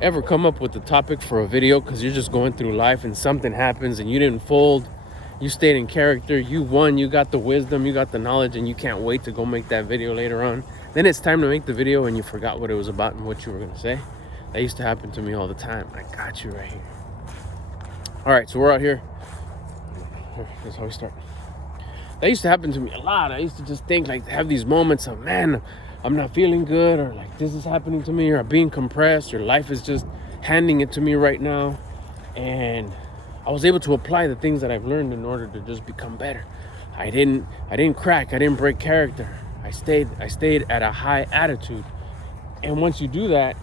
ever come up with a topic for a video because you're just going through life and something happens and you didn't fold, you stayed in character, you won, you got the wisdom, you got the knowledge, and you can't wait to go make that video later on. Then it's time to make the video and you forgot what it was about and what you were going to say. That used to happen to me all the time. I got you right here. All right, so we're out here. That's how we start. That used to happen to me a lot. I used to just think, like, have these moments of, man, I'm not feeling good, or like this is happening to me, or I'm being compressed, or life is just handing it to me right now. And I was able to apply the things that I've learned in order to just become better. I didn't crack. I didn't break character. I stayed at a high attitude. And once you do that,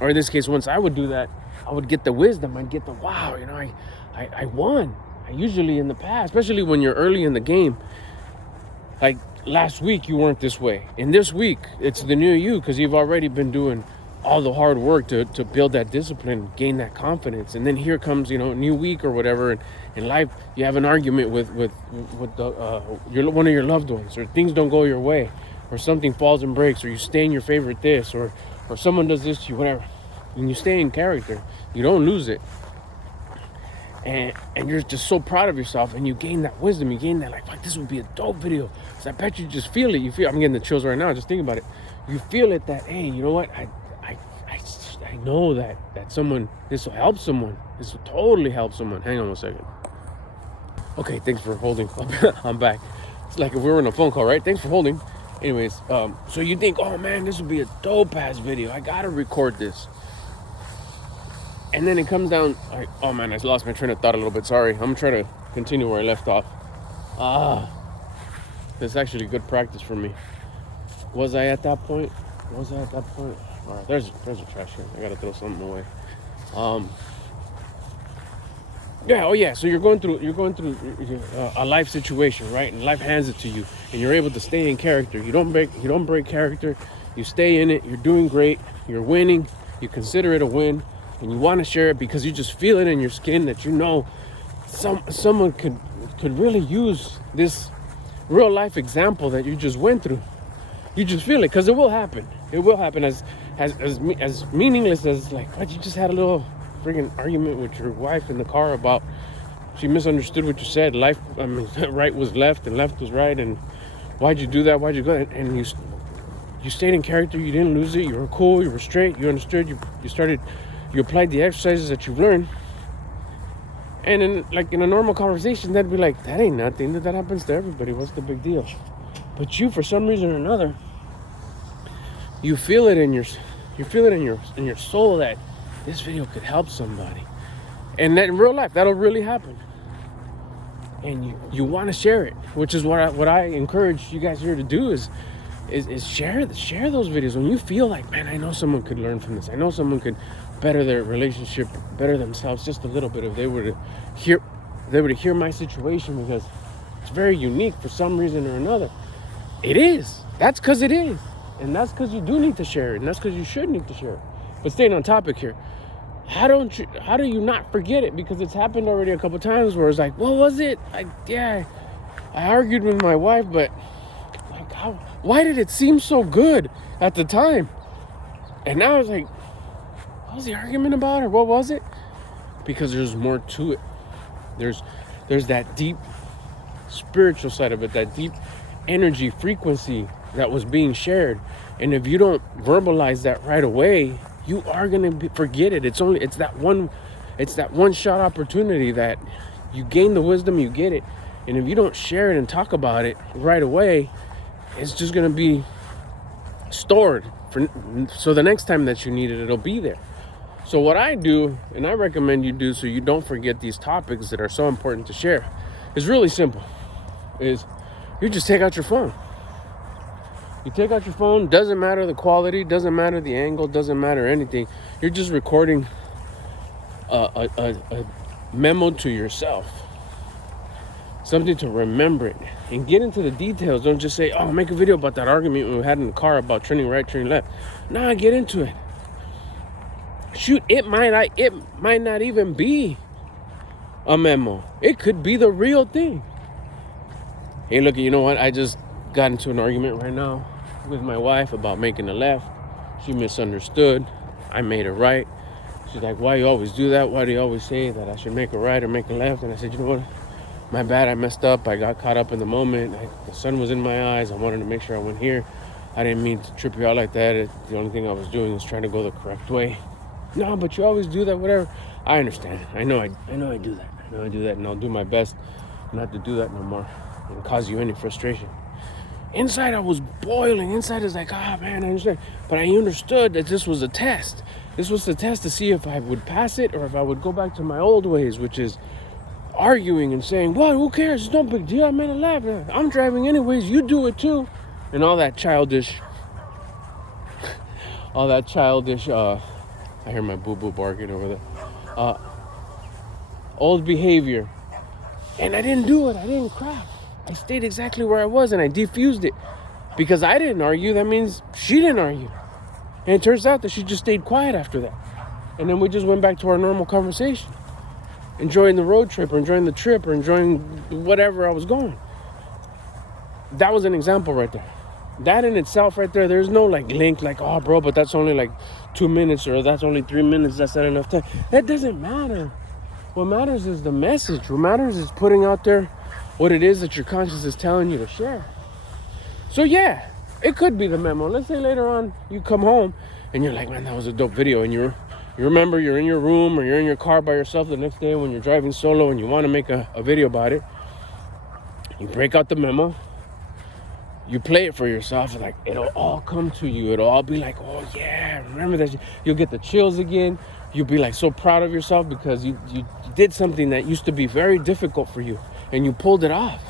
or in this case, once I would do that, I would get the wisdom. I'd get the, wow, I won. I usually in the past, especially when you're early in the game, like last week you weren't this way. And this week, it's the new you, because you've already been doing all the hard work to build that discipline, gain that confidence. And then here comes, new week or whatever. And in life, you have an argument with one of your loved ones, or things don't go your way, or something falls and breaks, or you stain your favorite this, or someone does this to you, whatever. And you stay in character. You don't lose it. And you're just so proud of yourself, and you gain that wisdom. You gain that, like, fuck, this would be a dope video. So I bet you just feel it. I'm getting the chills right now just thinking about it. You feel it that, hey, you know what? I know that someone, this will help someone. This will totally help someone. Hang on 1 second. Okay, thanks for holding. I'm back. It's like if we were on a phone call, right? Thanks for holding. Anyways, so you think, oh man, this would be a dope ass video. I gotta record this. And then it comes down, like, oh man, I lost my train of thought a little bit. Sorry. I'm trying to continue where I left off. This is actually good practice for me. Was I at that point? All right, there's a trash can. I gotta throw something away. So you're going through a life situation, right? And life hands it to you, and you're able to stay in character. You don't break character. You stay in it. You're doing great. You're winning. You consider it a win. And you want to share it because you just feel it in your skin that someone could really use this real life example that you just went through. You just feel it because it will happen. It will happen as meaningless as, like, what, you just had a little friggin' argument with your wife in the car about she misunderstood what you said. Right was left and left was right, and why'd you do that? Why'd you go? And you stayed in character. You didn't lose it. You were cool. You were straight. You understood. You applied the exercises that you've learned. And in a normal conversation, that'd be like, that ain't nothing. That happens to everybody. What's the big deal? But you, for some reason or another, you feel it in your soul that this video could help somebody. And that in real life, that'll really happen. And you want to share it, which is what I encourage you guys here to do is share those videos. When you feel like, man, I know someone could learn from this. I know someone could better their relationship, better themselves just a little bit if they were to hear my situation, because it's very unique for some reason or another. It is. That's because it is. And that's because you do need to share it. And that's because you should need to share it. But staying on topic here, how do you not forget it? Because it's happened already a couple times where it's like, what was it? I argued with my wife, but like, why did it seem so good at the time? And now it's like, what was the argument about, or what was it? Because there's more to it. There's that deep spiritual side of it, that deep energy frequency that was being shared. And if you don't verbalize that right away, you are gonna forget it. It's that one shot opportunity that you gain the wisdom, you get it. And if you don't share it and talk about it right away, it's just gonna be stored so the next time that you need it, it'll be there. So what I do, and I recommend you do so you don't forget these topics that are so important to share, is really simple. Is you just take out your phone. You take out your phone, doesn't matter the quality, doesn't matter the angle, doesn't matter anything. You're just recording a memo to yourself. Something to remember it. And get into the details. Don't just say, oh, make a video about that argument we had in the car about turning right, turning left. Nah, get into it. Shoot, it might not even be a memo. It could be the real thing. Hey, look, you know what? I just got into an argument right now with my wife about making a left. She misunderstood. I made it right. She's like, why you always do that? Why do you always say that I should make a right or make a left? And I said, you know what? My bad, I messed up. I got caught up in the moment. The sun was in my eyes. I wanted to make sure I went here. I didn't mean to trip you out like that. The only thing I was doing was trying to go the correct way. No, but you always do that, whatever. I understand. I know I do that. I know I do that, and I'll do my best not to do that no more and cause you any frustration. Inside, I was boiling. Inside is like, man, I understand. But I understood that this was a test. This was a test to see if I would pass it or if I would go back to my old ways, which is arguing and saying, what, who cares? It's no big deal. I made a laugh. I'm driving anyways. You do it too. And all that childish, I hear my boo-boo barking over there. Old behavior. And I didn't do it. I didn't crap. I stayed exactly where I was and I defused it. Because I didn't argue, that means she didn't argue. And it turns out that she just stayed quiet after that. And then we just went back to our normal conversation. Enjoying the road trip or enjoying the trip or enjoying whatever I was going. That was an example right there. That in itself right there, there's no like link like, oh bro, but that's only like 2 minutes or that's only 3 minutes. That's not enough time. That doesn't matter. What matters is the message. What matters is putting out there what it is that your conscience is telling you to share. So yeah, it could be the memo. Let's say later on you come home and you're like, man, that was a dope video. And you remember you're in your room or you're in your car by yourself the next day when you're driving solo and you want to make a video about it. You break out the memo. You play it for yourself, and like it'll all come to you. It'll all be like, oh yeah, remember that. You'll get the chills again. You'll be like so proud of yourself because you did something that used to be very difficult for you and you pulled it off.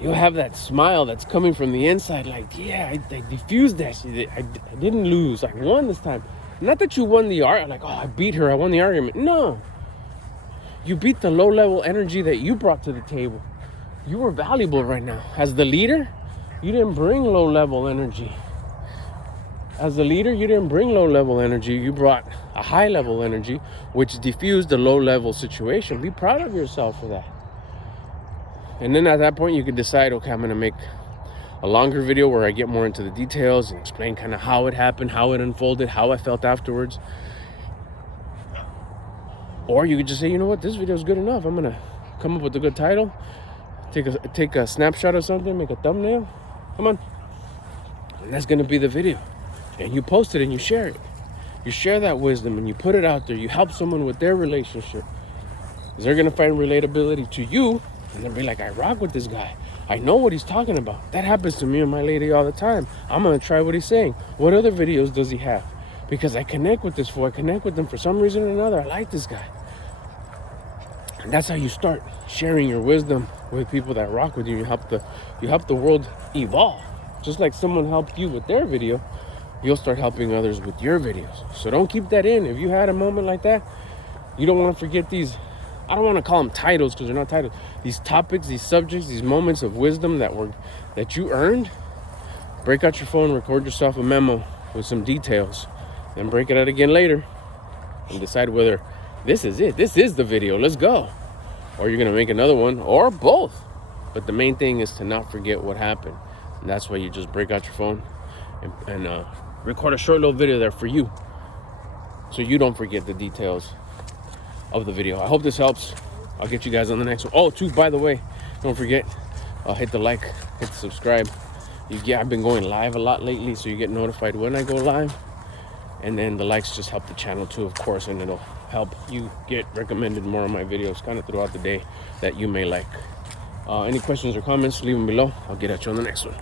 You'll have that smile that's coming from the inside like, yeah, I diffused that shit. I didn't lose. I won this time. Not that you won the argument, like, oh, I beat her, I won the argument. No. You beat the low-level energy that you brought to the table. You were valuable right now. As the leader, you didn't bring low-level energy. As the leader, you didn't bring low-level energy. You brought a high-level energy, which diffused the low-level situation. Be proud of yourself for that. And then at that point, you can decide, okay, I'm going to make a longer video where I get more into the details and explain kind of how it happened, how it unfolded, how I felt afterwards. Or you could just say, you know what, this video is good enough. I'm going to come up with a good title. Take a snapshot of something, make a thumbnail. Come on. And that's going to be the video. And you post it and you share it. You share that wisdom and you put it out there. You help someone with their relationship. Because they're going to find relatability to you. And they'll be like, I rock with this guy. I know what he's talking about. That happens to me and my lady all the time. I'm going to try what he's saying. What other videos does he have? Because I connect with this fool. I connect with him for some reason or another. I like this guy. And that's how you start sharing your wisdom with people that rock with you. You help the world evolve. Just like someone helped you with their video, you'll start helping others with your videos. So don't keep that in. If you had a moment like that, you don't want to forget these. I don't want to call them titles because they're not titles. These topics, these subjects, these moments of wisdom that you earned. Break out your phone, record yourself a memo with some details, then break it out again later and decide whether this is it. This is the video. Let's go. Or you're going to make another one or both. But the main thing is to not forget what happened. And that's why you just break out your phone and record a short little video there for you. So you don't forget the details of the video. I hope this helps. I'll get you guys on the next one. Oh, too, by the way, don't forget, hit the like, hit the subscribe. I've been going live a lot lately, so you get notified when I go live. And then the likes just help the channel too, of course, and it'll help you get recommended more of my videos kind of throughout the day that you may like. Any questions or comments, leave them below. I'll get at you on the next one.